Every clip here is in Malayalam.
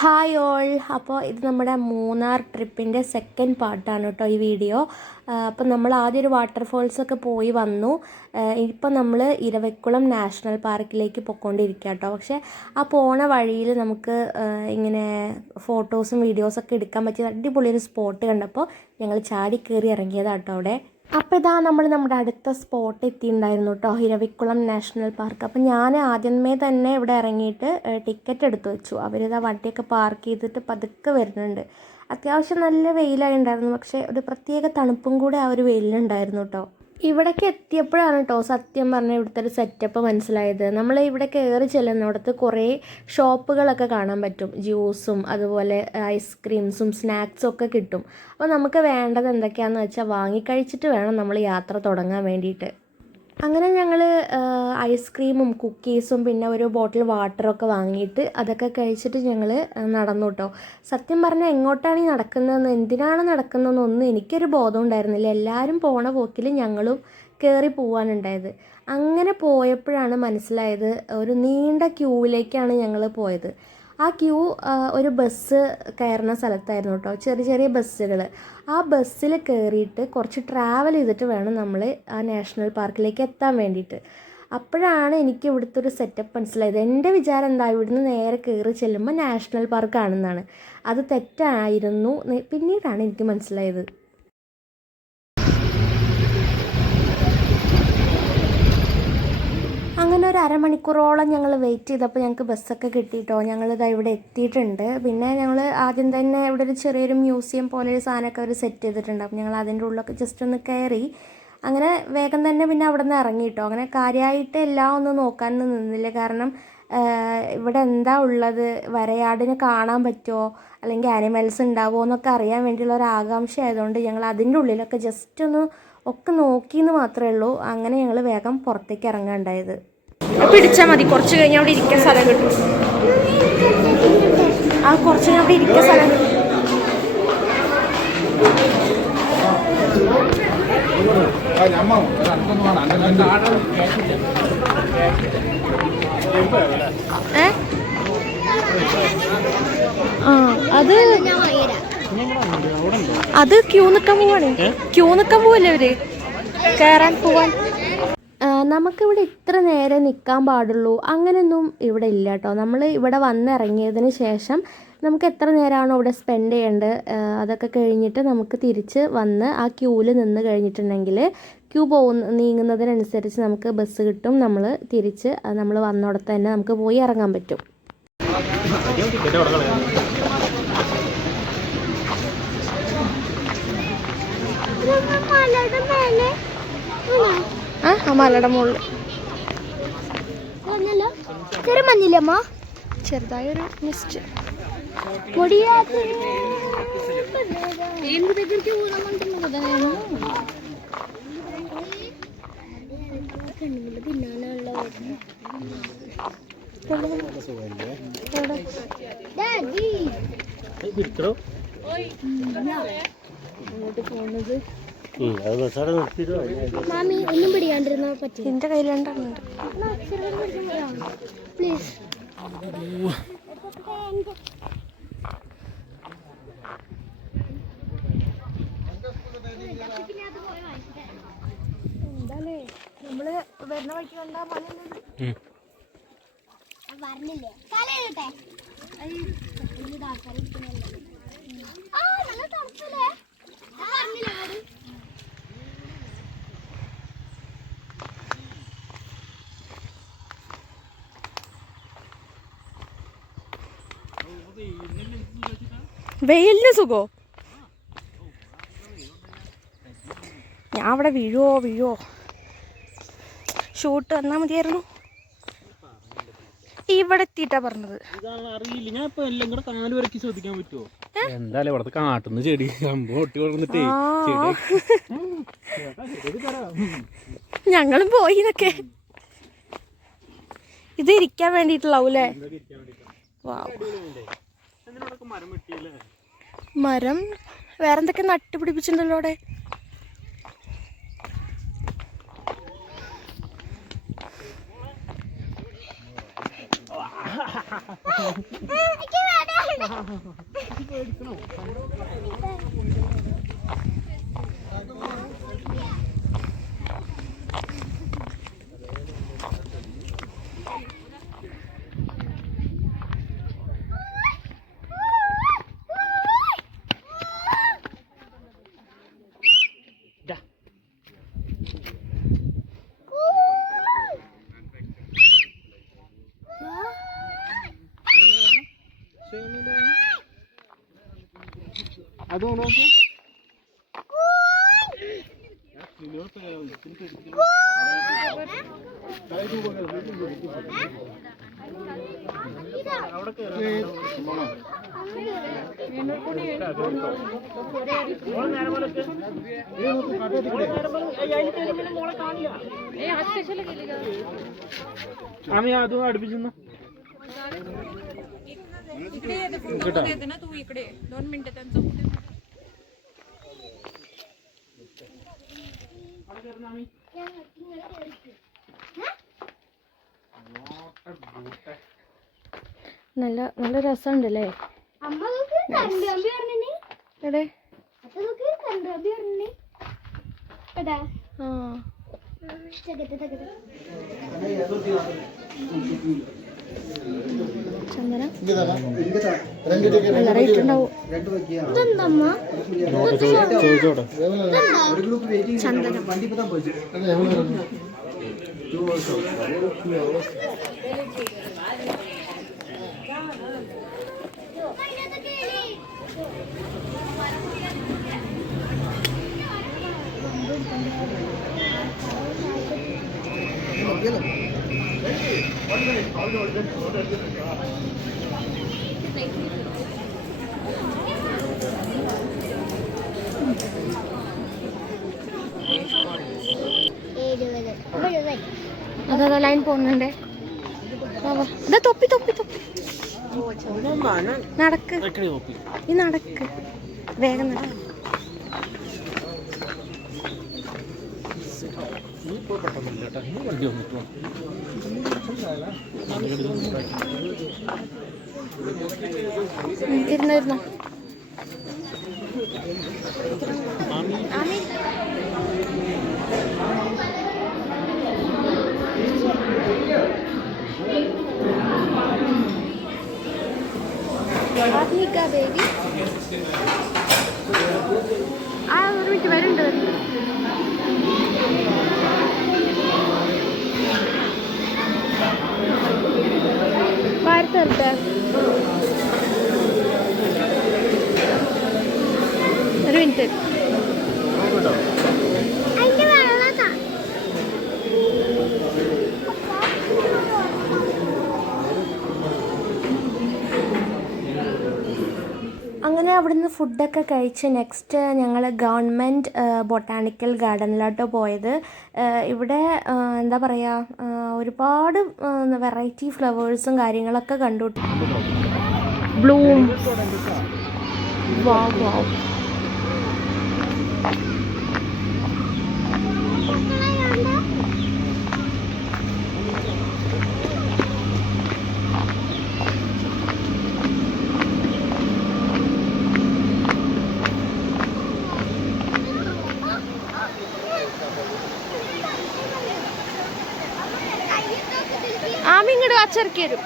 Hi all. അപ്പോൾ ഇത് നമ്മുടെ മൂന്നാർ ട്രിപ്പിൻ്റെ സെക്കൻഡ് പാർട്ടാണ് കേട്ടോ ഈ വീഡിയോ. അപ്പോൾ നമ്മൾ ആദ്യം ഒരു വാട്ടർഫോൾസൊക്കെ പോയി വന്നു. ഇപ്പം നമ്മൾ ഇരവിക്കുളം നാഷണൽ പാർക്കിലേക്ക് പൊയ്ക്കൊണ്ടിരിക്കുക കേട്ടോ. പക്ഷേ ആ പോണ വഴിയിൽ നമുക്ക് ഇങ്ങനെ ഫോട്ടോസും വീഡിയോസൊക്കെ എടുക്കാൻ പറ്റിയ അടിപൊളിയൊരു സ്പോട്ട് കണ്ടപ്പോൾ ഞങ്ങൾ ചാടി കയറി ഇറങ്ങിയതാട്ടോ അവിടെ. അപ്പോൾ ഇതാ നമ്മൾ നമ്മുടെ അടുത്ത സ്പോട്ട് എത്തിയിട്ടുണ്ടായിരുന്നു കേട്ടോ, ഇരവിക്കുളം നാഷണൽ പാർക്ക്. അപ്പോൾ ഞാൻ ആദ്യമേ തന്നെ ഇവിടെ ഇറങ്ങിയിട്ട് ടിക്കറ്റ് എടുത്തു വെച്ചു. അവരിതാ വണ്ടിയൊക്കെ പാർക്ക് ചെയ്തിട്ട് പതുക്കെ വരുന്നുണ്ട്. അത്യാവശ്യം നല്ല വെയിലായിട്ടുണ്ടായിരുന്നു, പക്ഷേ ഒരു പ്രത്യേക തണുപ്പും കൂടെ ആ ഒരു വെയിലുണ്ടായിരുന്നു കേട്ടോ. ഇവിടേക്ക് എത്തിയപ്പോഴാണ് കേട്ടോ സത്യം പറഞ്ഞാൽ ഇവിടുത്തെ ഒരു സെറ്റപ്പ് മനസ്സിലായത്. നമ്മൾ ഇവിടെ കയറി ചെല്ലുന്നിടത്ത് കുറേ ഷോപ്പുകളൊക്കെ കാണാൻ പറ്റും. ജ്യൂസും അതുപോലെ ഐസ്ക്രീംസും സ്നാക്സും ഒക്കെ കിട്ടും. അപ്പോൾ നമുക്ക് വേണ്ടത് എന്തൊക്കെയാണെന്ന് വെച്ചാൽ വാങ്ങിക്കഴിച്ചിട്ട് വേണം നമ്മൾ യാത്ര തുടങ്ങാൻ വേണ്ടിയിട്ട്. അങ്ങനെ ഞങ്ങൾ ഐസ്ക്രീമും കുക്കീസും പിന്നെ ഒരു ബോട്ടിൽ വാട്ടറൊക്കെ വാങ്ങിയിട്ട് അതൊക്കെ കഴിച്ചിട്ട് ഞങ്ങൾ നടന്നു കേട്ടോ. സത്യം പറഞ്ഞാൽ എങ്ങോട്ടാണ് ഈ നടക്കുന്നതെന്ന്, എന്തിനാണ് നടക്കുന്നതെന്നൊന്നും എനിക്കൊരു ബോധം ഉണ്ടായിരുന്നില്ല. എല്ലാവരും പോണ പോക്കിൽ ഞങ്ങളും കയറി പോവാനുണ്ടായത്. അങ്ങനെ പോയപ്പോഴാണ് മനസ്സിലായത് ഒരു നീണ്ട ക്യൂവിലേക്കാണ് ഞങ്ങൾ പോയത്. ആ ക്യൂ ഒരു ബസ് കയറുന്ന സ്ഥലത്തായിരുന്നു കേട്ടോ, ചെറിയ ചെറിയ ബസ്സുകൾ. ആ ബസ്സിൽ കയറിയിട്ട് കുറച്ച് ട്രാവൽ ചെയ്തിട്ട് വേണം നമ്മൾ ആ നാഷണൽ പാർക്കിലേക്ക് എത്താൻ വേണ്ടിയിട്ട്. അപ്പോഴാണ് എനിക്ക് ഇവിടുത്തെ ഒരു സെറ്റപ്പ് മനസ്സിലായത്. എൻ്റെ വിചാരം എന്താ, ഇവിടുന്ന് നേരെ കയറി ചെല്ലുമ്പോൾ നാഷണൽ പാർക്കാണെന്നാണ്. അത് തെറ്റായിരുന്നു. പിന്നീടാണ് എനിക്ക് മനസ്സിലായത്. അങ്ങനെ ഒരു അരമണിക്കൂറോളം ഞങ്ങൾ വെയിറ്റ് ചെയ്തപ്പോൾ ഞങ്ങൾക്ക് ബസ്സൊക്കെ കിട്ടിയിട്ടോ. ഞങ്ങളിതാ ഇവിടെ എത്തിയിട്ടുണ്ട്. പിന്നെ ഞങ്ങൾ ആദ്യം തന്നെ ഇവിടെ ഒരു ചെറിയൊരു മ്യൂസിയം പോലെ ഒരു സാധനമൊക്കെ അവർ സെറ്റ് ചെയ്തിട്ടുണ്ട്. അപ്പോൾ ഞങ്ങൾ അതിൻ്റെ ഉള്ളിലൊക്കെ ജസ്റ്റ് ഒന്ന് കയറി അങ്ങനെ വേഗം തന്നെ പിന്നെ അവിടെ നിന്ന് ഇറങ്ങിയിട്ടോ. അങ്ങനെ കാര്യമായിട്ട് എല്ലാം ഒന്നും നോക്കാനൊന്നും നിന്നില്ല. കാരണം ഇവിടെ എന്താ ഉള്ളത്, വരയാടിനെ കാണാൻ പറ്റുമോ അല്ലെങ്കിൽ ആനിമൽസ് ഉണ്ടാവുമോ എന്നൊക്കെ അറിയാൻ വേണ്ടിയുള്ള ഒരു ആകാംക്ഷ ആയതുകൊണ്ട് ഞങ്ങൾ അതിൻ്റെ ഉള്ളിലൊക്കെ ജസ്റ്റ് ഒന്ന് ഒക്കെ നോക്കിയെന്ന് മാത്രമേ ഉള്ളൂ. അങ്ങനെ ഞങ്ങൾ വേഗം പുറത്തേക്ക് ഇറങ്ങാനുണ്ടായത്. പിടിച്ചാൽ മതി, കുറച്ച് കഴിഞ്ഞാൽ അവിടെ ഇരിക്കാൻ സ്ഥലം കിട്ടും. ആ കുറച്ച് കഴിഞ്ഞാൽ അവിടെ ഇരിക്കാൻ സ്ഥലം കിട്ടും. അത് ക്യൂ നിൽക്കാൻ പോവാണ്. ക്യൂ നിൽക്കാൻ പോവല്ലേ അവര്, കയറാൻ പോവാൻ. നമുക്കിവിടെ ഇത്ര നേരം നിൽക്കാൻ പാടുള്ളൂ അങ്ങനെയൊന്നും ഇവിടെ ഇല്ല കേട്ടോ. നമ്മൾ ഇവിടെ വന്നിറങ്ങിയതിന് ശേഷം നമുക്ക് എത്ര നേരമാണോ ഇവിടെ സ്പെൻഡ് ചെയ്യേണ്ടത് അതൊക്കെ കഴിഞ്ഞിട്ട് നമുക്ക് തിരിച്ച് വന്ന് ആ ക്യൂവിൽ നിന്ന് കഴിഞ്ഞിട്ടുണ്ടെങ്കിൽ ക്യൂ നീങ്ങുന്നതിനനുസരിച്ച് നമുക്ക് ബസ് കിട്ടും. നമ്മൾ തിരിച്ച് നമ്മൾ വന്നിടത്ത് തന്നെ നമുക്ക് പോയി ഇറങ്ങാൻ പറ്റും. മലയുടെ മുകളിൽ ചെറിയ മഞ്ഞില്ലമ്മ, ചെറുതായൊരു മിസ്റ്റ്. അങ്ങോട്ട് പോകുന്നത് മാമി ഒന്നും പിടിക്കാണ്ടിരുന്ന പറ്റി. എന്റെ കയ്യിലുണ്ട് പ്ലീസ്. എന്താലേ നമ്മള് വരുന്ന വഴിക്ക് കണ്ടാ പറഞ്ഞില്ലേ വെയിലിന് സുഖോ. ഞാൻ അവിടെ വീഴുവോ ഷൂട്ട് വന്നാൽ മതിയായിരുന്നു. ഇവിടെ എത്തിയിട്ടാ പറഞ്ഞത്. എന്തായാലും ഇവിടുത്തെ കാട്ടുന്ന ചെടി ഞങ്ങളും പോയി എന്നൊക്കെ. ഇത് ഇരിക്കാൻ വേണ്ടിയിട്ടുള്ളൂല്ലേ. മരം വേറെന്തൊക്കെ നട്ടുപിടിപ്പിച്ചിട്ടുണ്ടല്ലോ അവിടെ. അതുകൊണ്ട് आम्ही अजून अडपिसून तू इकडे 2 मिनिटं त्यांचं നല്ല നല്ല രസമുണ്ടല്ലേ എടേ ചന്ദന നല്ല റേറ്റ് ഉണ്ടാവും ചന്ദനം അതാ ലൈൻ പോകുന്നുണ്ടേ ഇതാ തൊപ്പി തൊപ്പി തൊപ്പി നടക്ക് ഈ നടക്ക് വേഗം നടക്ക് വണ്ടി വന്നിട്ട് ഇരുന്നിരുന്നോ ബേബി ആ ഒരു മിനിറ്റ് വരുന്നുണ്ട് വാർത്തർത്ത് ഒരു മിനിറ്റ് അങ്ങനെ അവിടുന്ന് ഫുഡൊക്കെ കഴിച്ച് നെക്സ്റ്റ് ഞങ്ങൾ ഗവൺമെൻറ് ബൊട്ടാണിക്കൽ ഗാർഡനിലോട്ട് പോയത്. ഇവിടെ എന്താ പറയുക, ഒരുപാട് വെറൈറ്റി ഫ്ലവേഴ്സും കാര്യങ്ങളൊക്കെ കണ്ടു. ബ്ലൂം വാവ് വാവ് ആമി ഇങ്ങോട്ട് വച്ചിറക്കി വരും.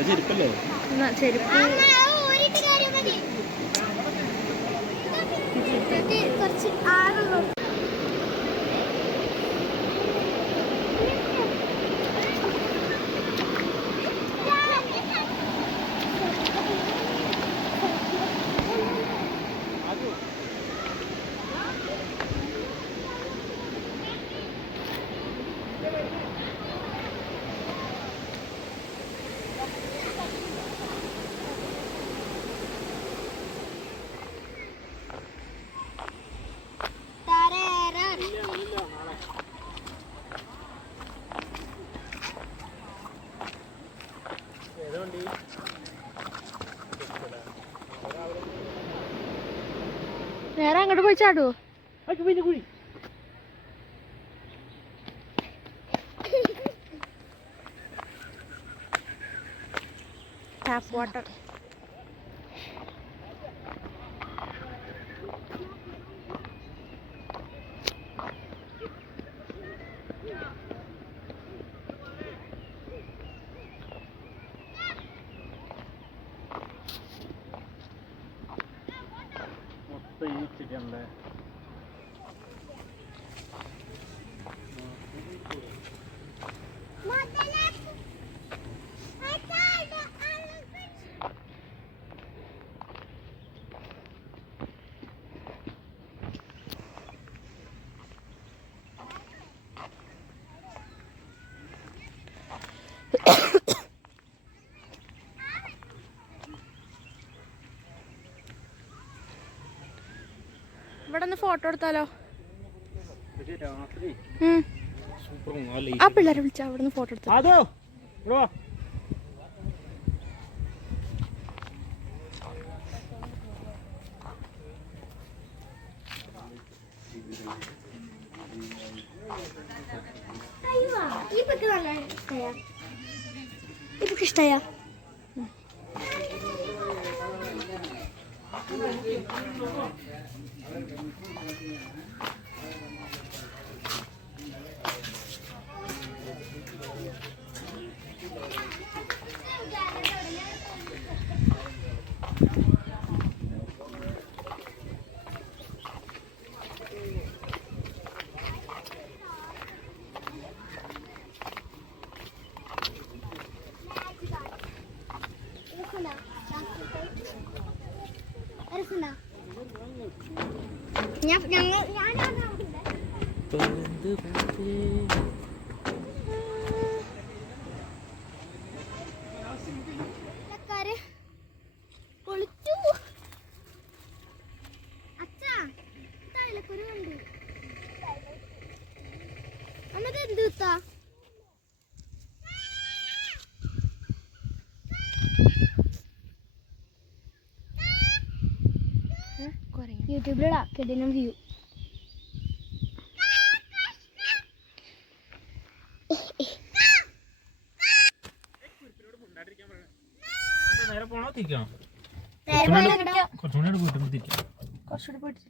ചെരുപ്പല്ലേ ചെരുപ്പ് കുറച്ച് ആറുള്ളൂ. പോയി ചാടുവോ? കുഴി ടാപ്പ് വാട്ടർ. മൊത്തം ഈ ചെടിയാണല്ലേ. ഇവിടെ ഒന്ന് ഫോട്ടോ എടുത്താലോ? രാത്രി സൂപ്പർ ആ പിള്ളേരെ വിളിച്ചാ അവിടെ നിന്ന് ഫോട്ടോ എടുത്താലോ? അതോ ബ്രോ ഇപ്പൊക്കെ ഇഷ്ടായ? യൂട്യൂബിലിടാ കിടിലം വ്യൂ. നേരെ പോണോ തിരിക്കണോ? കുറച്ചുകൂടി പോയിട്ട് തിരിക്കാം. കുറച്ചുകൂടി പോയിട്ട്